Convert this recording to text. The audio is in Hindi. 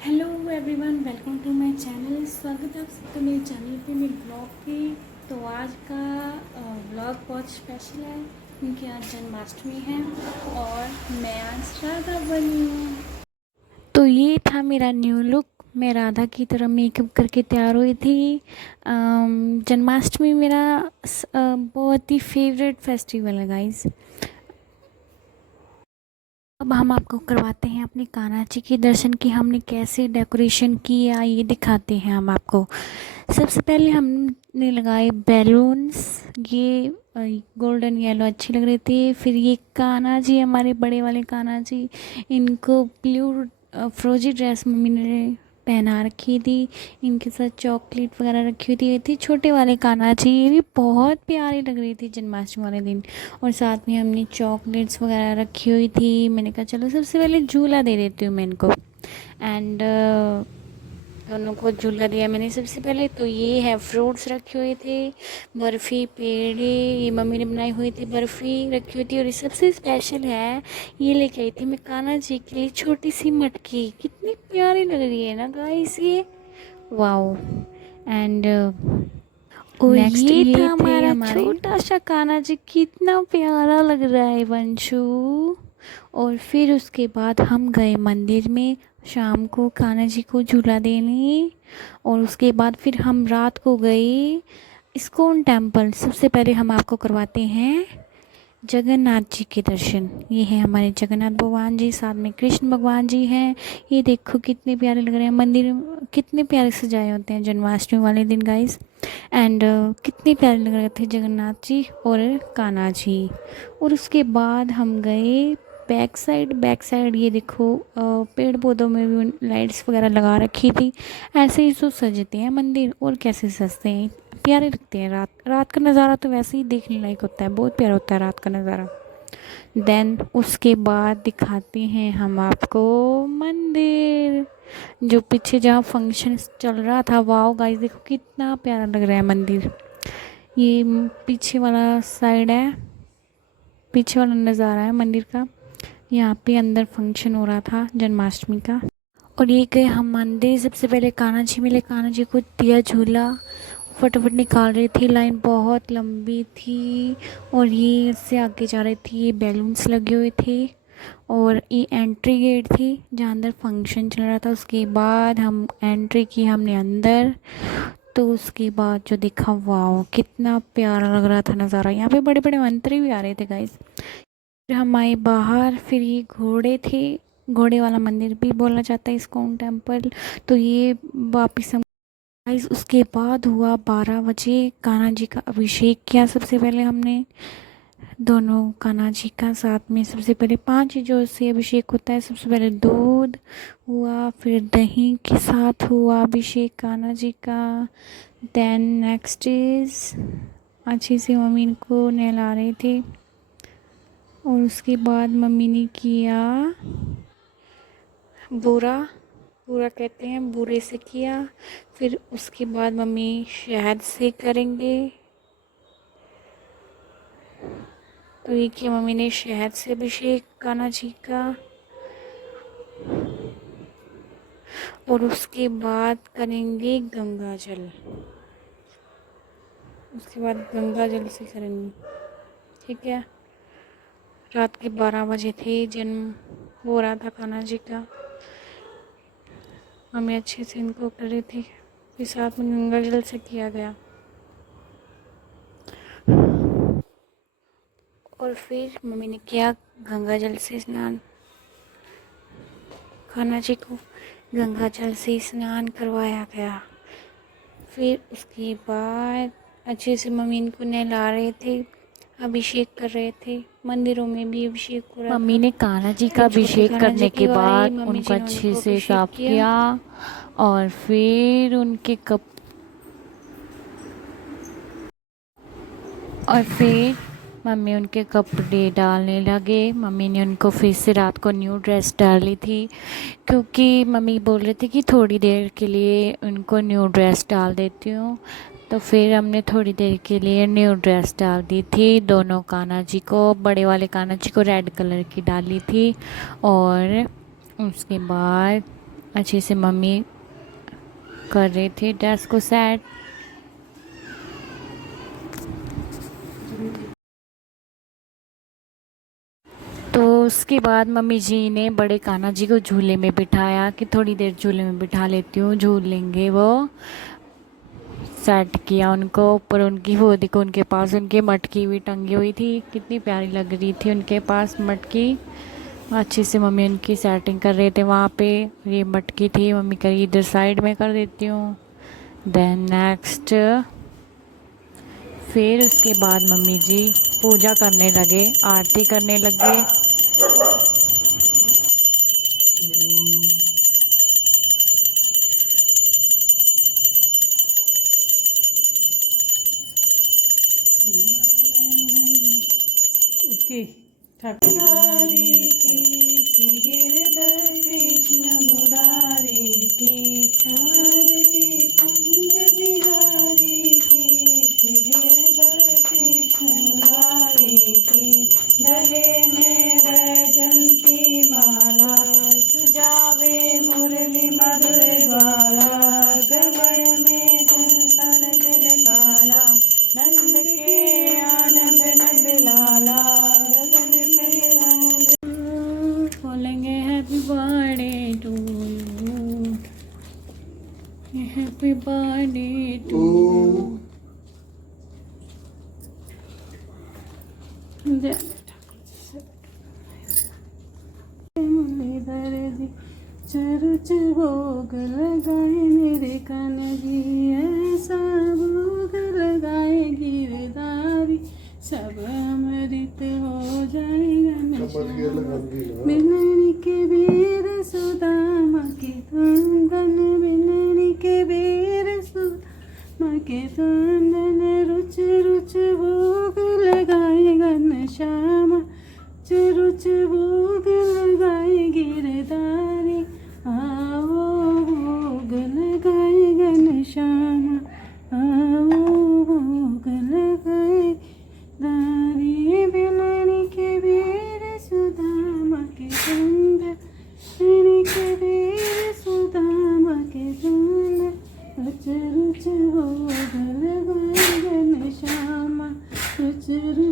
Hello everyone, welcome to my channel. स्वागत है आप सबका मेरे चैनल पे, मेरे ब्लॉग पे। तो आज का ब्लॉग बहुत स्पेशल है क्योंकि आज जन्माष्टमी है और मैं आज राधा बनी हूँ। तो ये था मेरा न्यू लुक। मैं राधा की तरह मेकअप करके तैयार हुई थी। जन्माष्टमी मेरा बहुत ही फेवरेट फेस्टिवल है गाइस। अब हम आपको करवाते हैं अपनी कान्हा जी के दर्शन की हमने कैसे डेकोरेशन किया, ये दिखाते हैं हम आपको। सबसे पहले हमने लगाए बैलून्स। ये गोल्डन येलो अच्छी लग रही थी। फिर ये कान्हा जी, हमारे बड़े वाले कान्हा जी, इनको ब्लू फ्रोजी ड्रेस मम्मी ने पहना रखी थी। इनके साथ चॉकलेट वगैरह रखी हुई थी। ये थी छोटे वाले कान्हा जी, ये भी बहुत प्यारी लग रही थी जन्माष्टमी वाले दिन। और साथ में हमने चॉकलेट्स वगैरह रखी हुई थी। मैंने कहा चलो सबसे पहले झूला दे देती हूँ मैं इनको। एंड दोनों को झूला दिया मैंने सबसे पहले। तो ये है फ्रूट्स रखे हुए थे, बर्फ़ी, पेड़े, ये मम्मी ने बनाई हुई थी, बर्फ़ी रखी हुई थी। और ये सबसे स्पेशल है, ये लेके आई थी मैं कान्हा जी के लिए छोटी सी मटकी। कितनी प्यारी लग रही है ना गाइस ये, वाओ। एंड और नेक्स्ट ये था ये थे हमारा हमारे छोटा सा कान्हा जी, कितना प्यारा लग रहा है वंशु। और फिर उसके बाद हम गए मंदिर में शाम को कान्हा जी को झूला देने। और उसके बाद फिर हम रात को गए इस्कॉन टेम्पल। सबसे पहले हम आपको करवाते हैं जगन्नाथ जी के दर्शन। ये है हमारे जगन्नाथ भगवान जी, साथ में कृष्ण भगवान जी हैं। ये देखो कितने प्यारे लग रहे हैं। मंदिर कितने प्यारे सजाए होते हैं जन्माष्टमी वाले दिन गाइस। एंड कितने प्यारे लग रहे थे जगन्नाथ जी और कान्हा जी। और उसके बाद हम गए बैक साइड ये देखो पेड़ पौधों में भी लाइट्स वगैरह लगा रखी थी। ऐसे ही तो सजते हैं मंदिर, और कैसे सजते हैं, प्यारे लगते हैं। रात रात का नज़ारा तो वैसे ही देखने लायक होता है, बहुत प्यारा होता है रात का नज़ारा। देन उसके बाद दिखाते हैं हम आपको मंदिर, जो पीछे जहाँ फंक्शन चल रहा था। वाओ गाइस, देखो कितना प्यारा लग रहा है मंदिर। ये पीछे वाला साइड है, पीछे वाला नज़ारा है मंदिर का। यहाँ पे अंदर फंक्शन हो रहा था जन्माष्टमी का। और ये गए हम मंदिर। सबसे पहले कान्हा जी मिले, कान्हा जी को दिया झूला, फटाफट निकाल रही थी, लाइन बहुत लंबी थी। और ये इससे आगे जा रही थी, ये बैलून्स लगे हुए थे। और ये एंट्री गेट थी जहाँ अंदर फंक्शन चल रहा था। उसके बाद हम एंट्री की हमने अंदर। तो उसके बाद जो देखा, वाह कितना प्यारा लग रहा था नज़ारा। यहाँ पे बड़े बड़े मंत्री भी आ रहे थे गाइस। फिर हम आए बाहर, फिर ये घोड़े थे, घोड़े वाला मंदिर भी बोला जाता है इस्कॉन टेम्पल। तो ये वापिस हम गाइस, उसके बाद हुआ 12 बजे, कान्हा जी का अभिषेक किया। सबसे पहले हमने दोनों कान्हा जी का साथ में, सबसे पहले 5 चीज़ों से अभिषेक होता है। सबसे पहले दूध हुआ, फिर दही के साथ हुआ अभिषेक कान्हा जी का। देन नेक्स्ट इज अच्छे से मम्मी इनको नहला रहे थे। और उसके बाद मम्मी ने किया बूरा, पूरा कहते हैं, बूरे से किया। फिर उसके बाद मम्मी शहद से करेंगे। तो ये किया मम्मी ने शहद से अभिषेक कान्हा जी का। और उसके बाद करेंगे गंगा जल, उसके बाद गंगा जल से करेंगे, ठीक है। रात के 12 बजे थे, जन्म हो रहा था कान्हा जी का। मम्मी अच्छे से इनको कर रही थी, फिर साथ में गंगा जल से किया गया। और फिर मम्मी ने किया गंगा जल से स्नान, कान्हा जी को गंगा जल से स्नान करवाया गया। फिर उसके बाद अच्छे से मम्मी इनको नहला रहे थे, अभिषेक कर रहे थे। मंदिरों में भी अभिषेक हो रहा मम्मी था। ने कान्हा जी का फिर छोटे अभिषेक कान्हा जी करने की के बारी, बाद मम्मी उनको जी ने अच्छे उनको से अभिषेक साफ किया। किया। और फिर उनके कप और फिर मम्मी उनके कपड़े डालने लगे। मम्मी ने उनको फिर से रात को न्यू ड्रेस डाली थी, क्योंकि मम्मी बोल रही थी कि थोड़ी देर के लिए उनको न्यू ड्रेस डाल देती हूँ। तो फिर हमने थोड़ी देर के लिए न्यू ड्रेस डाल दी थी दोनों कान्हा जी को। बड़े वाले कान्हा जी को रेड कलर की डाली थी। और उसके बाद अच्छे से मम्मी कर रहे थे ड्रेस को सेट। तो उसके बाद मम्मी जी ने बड़े कान्हा जी को झूले में बिठाया कि थोड़ी देर झूले में बिठा लेती हूँ, झूल लेंगे वो। सेट किया उनको ऊपर, उनकी वो देखो उनके पास उनकी मटकी भी टंगी हुई थी, कितनी प्यारी लग रही थी उनके पास मटकी। अच्छे से मम्मी उनकी सेटिंग कर रहे थे वहाँ पे। ये मटकी थी, मम्मी करी इधर साइड में कर देती हूँ। देन नेक्स्ट फिर उसके बाद मम्मी जी पूजा करने लगे, आरती करने लगे। ओके ठाकुर कृष्ण मुरारी की आरती कुंज बिहारी की कृष्ण मुरारी की गले में वैजंती माला सुजावे मुरली मधुर बाला गगन में कुंदन जल काला नंद के आनंद नंद लाला गगन में आनंद बोलेंगे happy birthday to you, happy birthday to you. चरुच भोग लगाए मेरे कान्हा जी, ऐसा भोग लगाए गिरधारी, सब अमृत हो जाएगा नशा। बिनरी के वीर सुदामा के कंगन, बिनरी के वीर सुदामा के कंगन, रुच रुच भोग लगाए घन श्यामा, रुच भोग लगाए गिरधारी, आओ भोग लगाए घन श्यामा, आओ भोग लगाए दारी। बिनरी के वीर सुदामा के कंगन, बिनरी के वीर सुदामा के कंगन, रुच रुच भोग लगाए घन श्यामा, रुच रुच